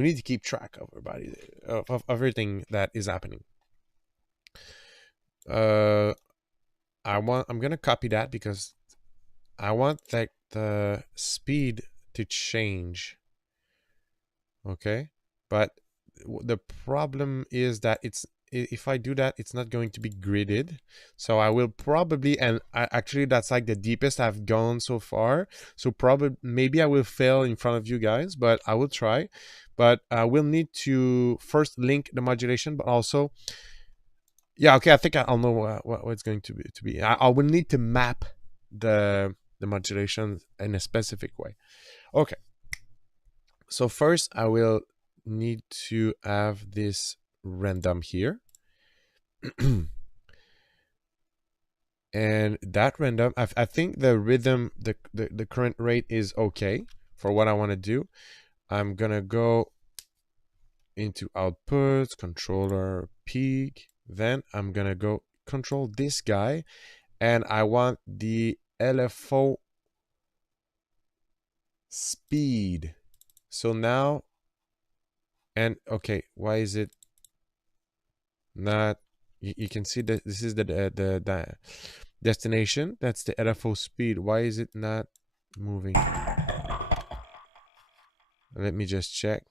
need to keep track of everybody, of everything that is happening. I'm gonna copy that because I want like the speed to change. Okay, but the problem is that if I do that, it's not going to be gridded. So I will probably, and actually that's like the deepest I've gone so far. So probably maybe I will fail in front of you guys, but I will try. But I will need to first link the modulation, but also, yeah, okay, I think I'll know what it's going to be. I will need to map the modulation in a specific way. Okay. So first I will need to have this random here. And that random, I think the rhythm, the current rate is okay for what I want to do. I'm gonna go into outputs, controller, peak. Then I'm gonna go control this guy, and I want the LFO speed. So now, and okay, why is it not? You can see that this is the destination. That's the LFO speed. Why is it not moving? Let me just check.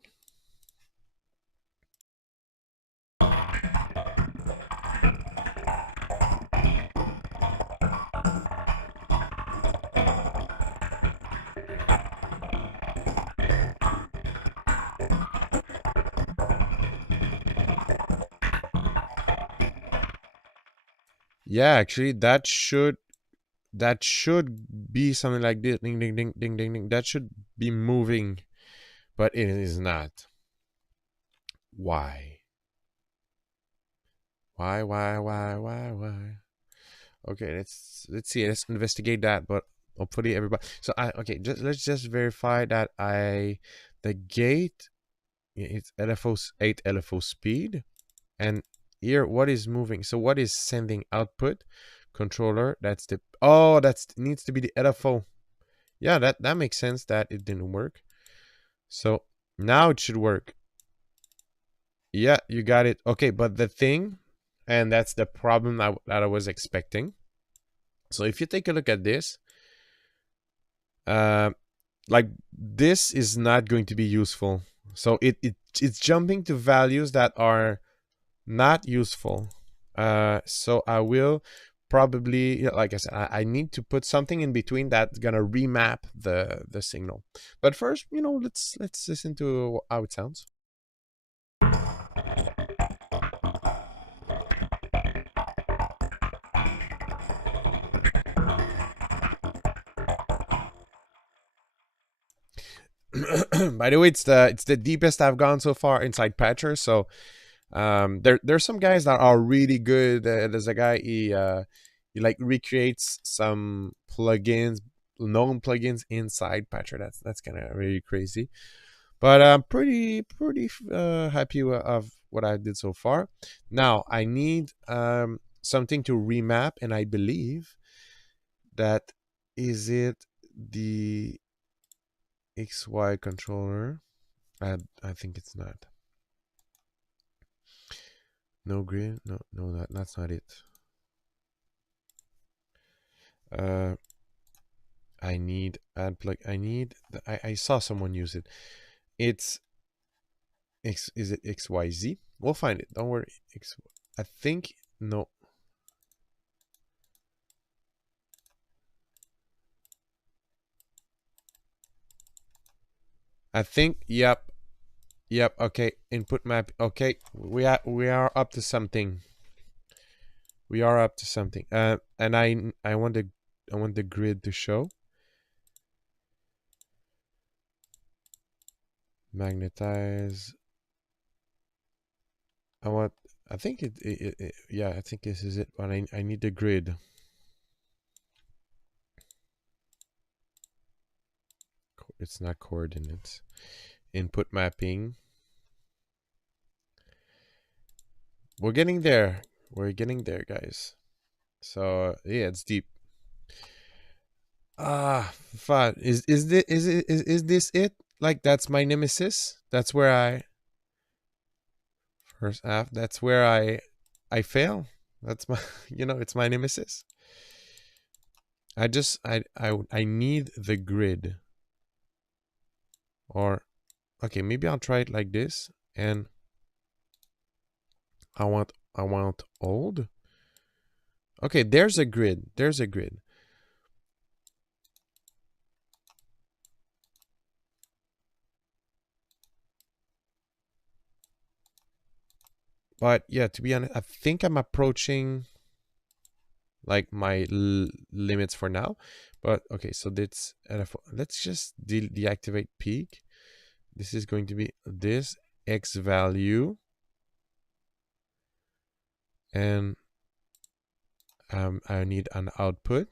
Yeah, actually that should be something like this. Ding ding ding ding ding ding. That should be moving, but it is not. Why? Why? Okay, let's see. Let's investigate that. But hopefully everybody. So let's just verify that the gate it's LFO 8 LFO speed, and here what is moving? So what is sending output? Controller. That's the that's needs to be the LFO. Yeah, that makes sense that it didn't work. So now it should work. Yeah, you got it. Okay, but the thing, and that's the problem that I was expecting. So if you take a look at this, like this is not going to be useful. So it's jumping to values that are not useful. So I will probably, like I said, I need to put something in between that's gonna remap the signal. But first, let's listen to how it sounds. By the way, it's the deepest I've gone so far inside Patcher. So there's some guys that are really good. There's a guy he like recreates some plugins, known plugins inside Patcher. That's kind of really crazy. But I'm pretty happy of what I did so far. Now I need something to remap, and I believe that is it the XY controller. I think it's not. No grid. No, that's not it. I need add plug. I saw someone use it. It's is it XYZ? We'll find it. Don't worry. I think no. I think yep. Okay. Input map. Okay. We are up to something. We are up to something. And I want the grid to show. Magnetize. I think yeah, I think this is it, but I need the grid. It's not coordinates. Input mapping. We're getting there. We're getting there, guys. So yeah, it's deep. Fun. Is this it? Like that's my nemesis? That's where I first half. That's where I fail. That's my it's my nemesis. I need the grid. Or okay, maybe I'll try it like this, and I want old. Okay, there's a grid. There's a grid. But yeah, to be honest, I think I'm approaching like my limits for now. But okay, so that's let's just deactivate peak. This is going to be this X value, and I need an output.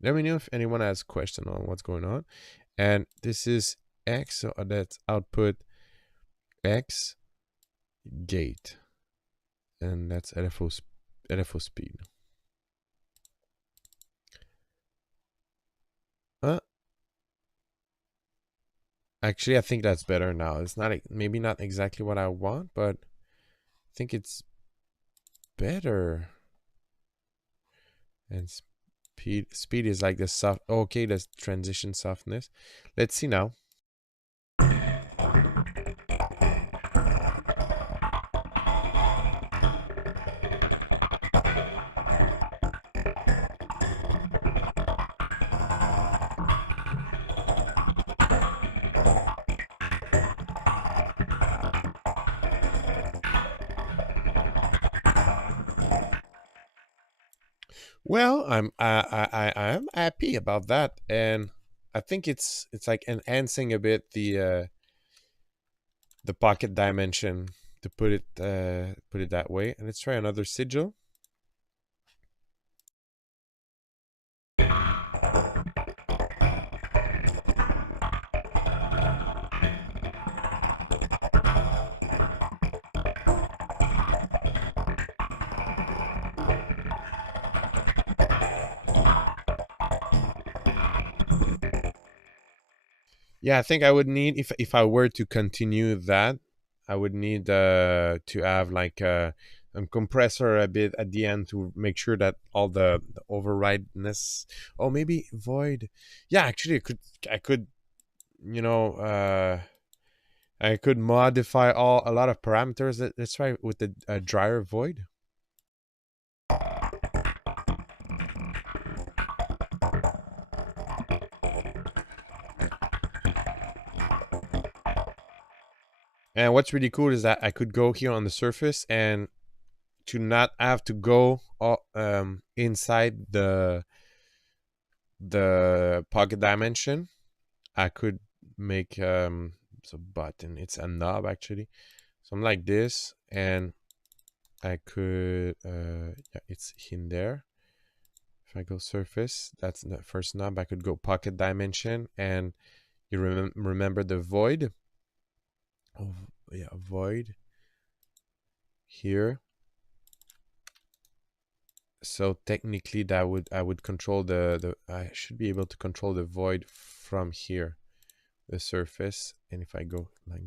Let me know if anyone has a question on what's going on. And this is X, so that's output X gate, and that's LFO speed. Actually, I think that's better now. It's not maybe not exactly what I want, but I think it's better. And speed is like the soft. Okay, the transition softness. Let's see now. Well, I am happy about that, and I think it's like enhancing a bit the pocket dimension, to put it that way. And let's try another sigil. Yeah, I think I would need, if I were to continue that, I would need to have like a compressor a bit at the end to make sure that all the overrideness. Oh, maybe void. Yeah, actually, I could you know I could modify all a lot of parameters. Let's try with the dryer void. And what's really cool is that I could go here on the surface and to not have to go inside the pocket dimension. I could make it's a button. It's a knob actually. Something like this, and I could yeah, it's in there. If I go surface, that's the first knob. I could go pocket dimension, and you remember the void. Oh yeah, void here. So technically, that would I would control the I should be able to control the void from here, the surface. And if I go like,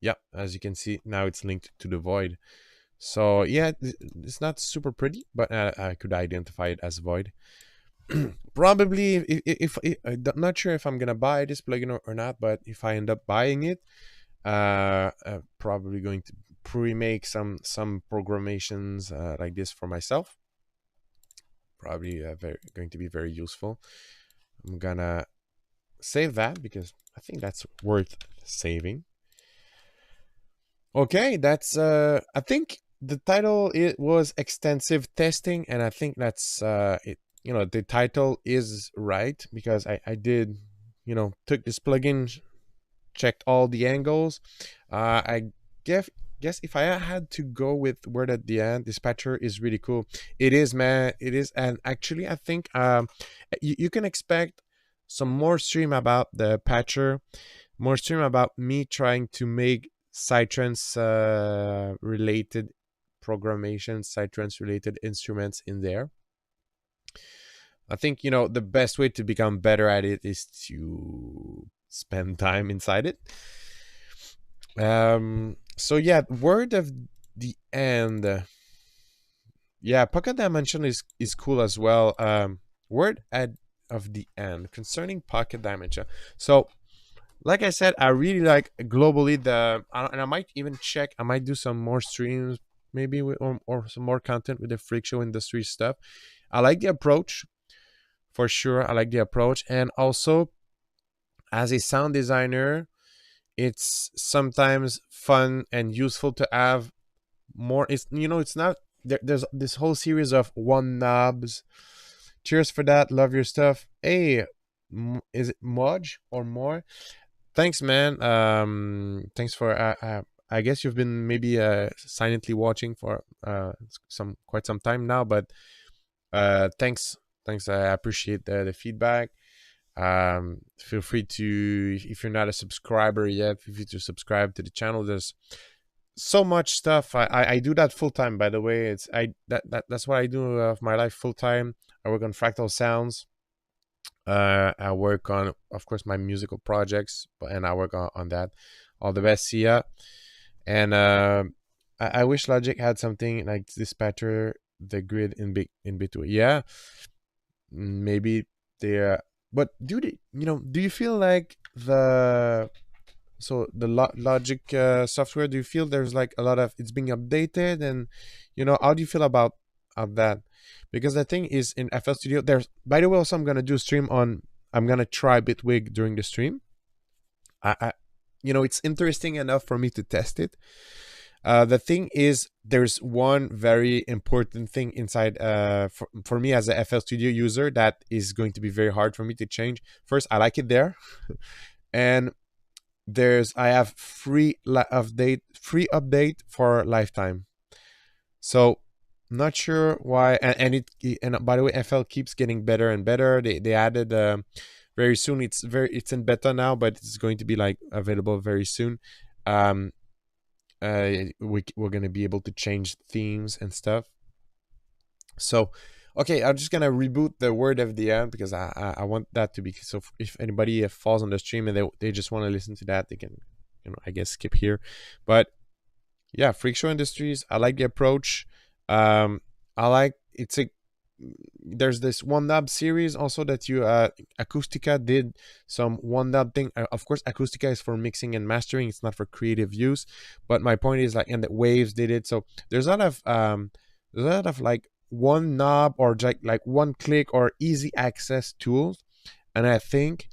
yeah, as you can see now, it's linked to the void. So yeah, it's not super pretty, but I could identify it as void. Probably, if I'm not sure if I'm gonna buy this plugin or not, but if I end up buying it, probably going to pre-make some programations like this for myself. Probably going to be very useful. I'm gonna save that because I think that's worth saving. Okay, that's I think the title, it was extensive testing, and I think that's it. You know, the title is right because I did, took this plugin, checked all the angles. I guess if I had to go with word at the end, dispatcher is really cool. It is, man. It is, and actually, I think you can expect some more stream about the patcher, more stream about me trying to make Psytrance related programmation, Psytrance related instruments in there. I think, the best way to become better at it is to spend time inside it. So yeah, word of the end. Yeah, pocket dimension is cool as well. Word at of the end concerning pocket dimension. So like I said, I really like globally and I might even check. I might do some more streams, maybe or some more content with the Freakshow industry stuff. I like the approach, for sure. I like the approach, and also as a sound designer, it's sometimes fun and useful to have more. It's not there's this whole series of one knobs. Cheers for that. Love your stuff. Hey, is it Moj or more? Thanks, man. Thanks for I guess you've been maybe silently watching for quite some time now, but thanks. I appreciate the feedback. Feel free to, if you're not a subscriber yet, feel free to subscribe to the channel. There's so much stuff. I do that full time, by the way. That's what I do of my life full time. I work on Fractal Sounds. I work on, of course, my musical projects, and I work on that. All the best, see ya. And I wish Logic had something like Dispatcher, the grid in between. Yeah, maybe they. But do you feel like the Logic software? Do you feel there's like a lot of it's being updated, and how do you feel about that? Because the thing is, in FL Studio, there's, by the way, also I'm gonna do a stream on. I'm gonna try Bitwig during the stream. I it's interesting enough for me to test it. The thing is, there's one very important thing inside for me as a FL Studio user that is going to be very hard for me to change. First, I like it there, and I have free update for lifetime. So not sure why, and by the way, FL keeps getting better and better. They added very soon. It's in beta now, but it's going to be like available very soon. We're gonna be able to change themes and stuff. So Okay, I'm just gonna reboot the word at the end because I want that to be, so if anybody falls on the stream and they just want to listen to that, they can, I guess skip here. But yeah, Freakshow Industries, I like the approach. I like, it's a, there's this one dub series also that you Acoustica did some one dub thing. Of course, Acoustica is for mixing and mastering, it's not for creative use. But my point is, like, and the Waves did it. So there's a lot of like one knob or like one click or easy access tools, and I think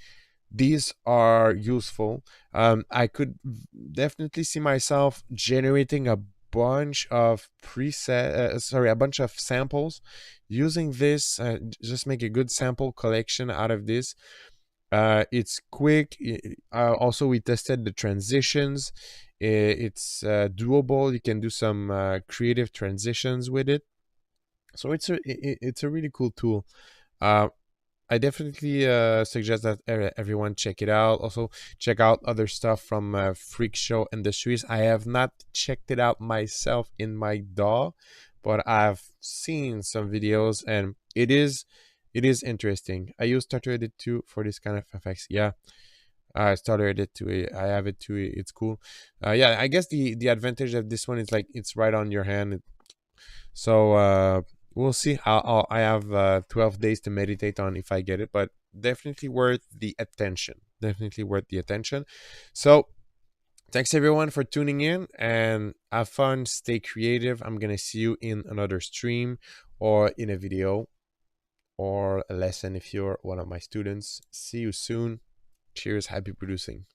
these are useful. I could definitely see myself generating a bunch of a bunch of samples using this. Just make a good sample collection out of this. It's quick. Also, we tested the transitions. It's doable. You can do some creative transitions with it. So it's a really cool tool. Uh, I definitely suggest that everyone check it out. Also, check out other stuff from Freakshow Industries. I have not checked it out myself in my DAW, but I've seen some videos, and it is interesting. I use Starter Edit 2 for this kind of effects. Yeah, Starter Edit 2. I have it too. It's cool. Yeah, I guess the advantage of this one is, like, it's right on your hand. So we'll see. I have 12 days to meditate on if I get it, but definitely worth the attention. Definitely worth the attention. So thanks everyone for tuning in, and have fun. Stay creative. I'm gonna see you in another stream or in a video or a lesson if you're one of my students. See you soon. Cheers. Happy producing.